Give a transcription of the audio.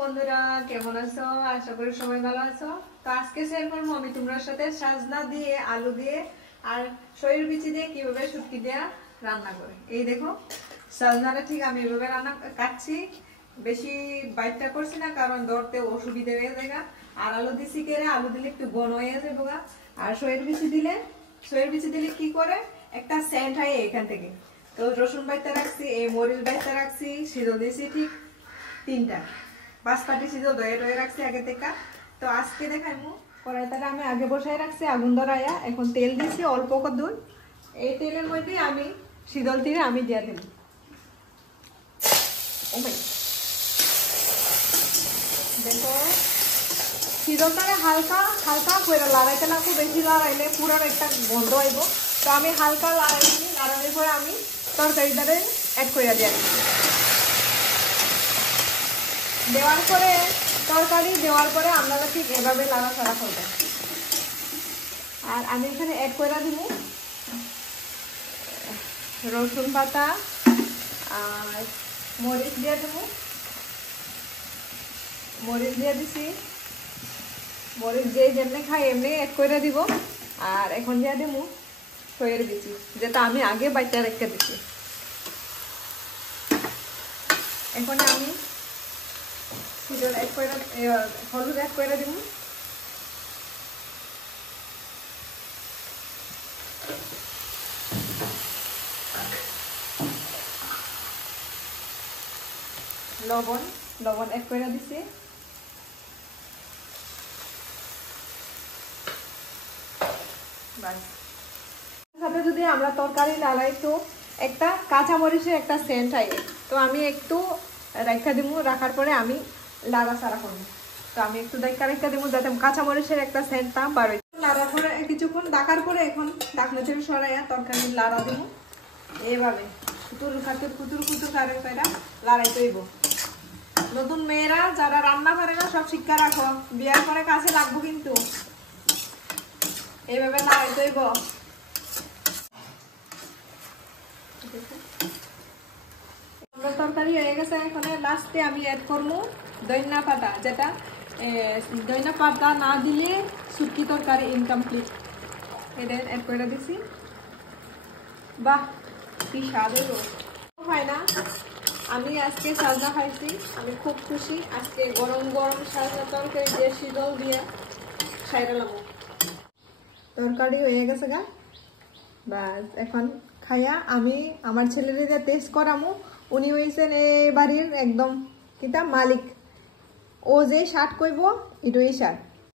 বন্ধুরা, কেমন আছো? আশা করি সবাই ভালো আছো। তো আজকে শেয়ার করবো আমি তোমার সাথে সাজনা দিয়ে, আলু দিয়ে আর সরিষার বিচি দিয়ে কিভাবে শুটকি দেয়া রান্না করে। এই দেখো, সাজনাটা ঠিক আমি এভাবে রান্না কাটছি, বেশি বাইটটা করছি না, কারণ ধরতে অসুবিধা হয়ে যায়। আর আলু দিছি কেড়ে, আলু দিলে একটু ঘন হয়ে যাবে। আর সরিষার বিচি দিলে কি করে একটা সেন্ট হয় এখান থেকে। তো রসুন বাইতে রাখছি, এই মরিচ বাইতে রাখছি, সিদ্ধ দিয়েছি ঠিক 3টা 5 পাটি সিদ্ধ দয়ে রাখছি আগে থেকে। তো আজকে দেখাইমু কড়াইটাকে আমি আগে বসাই রাখছি আগুন ধরাইয়া। এখন তেল দিয়েছি অল্প কদুর, এই তেলের মধ্যে আমি শীতল তীরে আমি দিয়ে দেব। দেখো শীতলটাকে হালকা হালকা করে লড়াইতে লাগবো, বেশি লড়াইলে পুরো একটা গন্ধ আইব। তো আমি হালকা লড়াইছি, লড়ানোর পরে আমি তরকারিটারে অ্যাড করে দিয়ে দেওয়ার পরে তরকারি দেওয়ার পরে আপনারা ঠিক এভাবে নাড়াচাড়া করবেন। আর আমি এখানে অ্যাড করে দিব রসুন পাতা আর মরিচ দিয়ে দেবো। মরিচ দিয়ে দিছি, মরিচ দিয়ে যেমনি খাই এমনি অ্যাড করে দিব। আর এখন দিয়ে দেবো সয়ের বিচি, যেটা আমি আগে বাইটা রেখে দিচ্ছি। এখন আমি হলুদ অ্যাড করে দিব। লবণ অ্যাড করে দিছি। সাথে যদি আমরা তরকারি লাগাই তো একটা কাঁচা মরিচের একটা সেন্ট হয়। তো আমি একটু রেখা দিব, রাখার পরে আমি লাড়াচাড়া করব। তো আমি একটু রেখা দিব যাতে কাঁচা মরিচের একটা সেন্টটা বার হয়। লাড়ার পরে কিছুক্ষণ ডাকার পরে এখন ডাকনা থেকে সরাইয়া তরকারি লাড়া দিব। এইভাবে কুতুর কারে কইরা লাড়াইতে হইব। নতুন মেয়েরা যারা রান্না করে না সব শিক্ষা রাখো, বিয়ার পরে কাছে লাগবো কিন্তু। এইভাবে লাড়াইতে হইব। তরকারি হয়ে গেছে, এখন লাস্টে আমি অ্যাড করবো ধনিয়া পাতা, যেটা ধনিয়া পাতা না দিলে শুটকি তরকারি ইনকমপ্লিট। এটা অ্যাড করে দিছি। বাহ, কি স্বাদ হলো হয় না। আমি আজকে সাজনা খাইছি, আমি খুব খুশি। আজকে গরম গরম সাজনা তরকারি দিয়ে শীতল দিয়ে খাইলাম। তরকারি হয়ে গেছে গা, বাস এখন খাইয়া আমি আমার ছেলেদের টেস্ট করামু। উনি হয়েছেন এই বাড়ির একদম কিতা মালিক, ও যে শার্ট কইব এটাই শার্ট।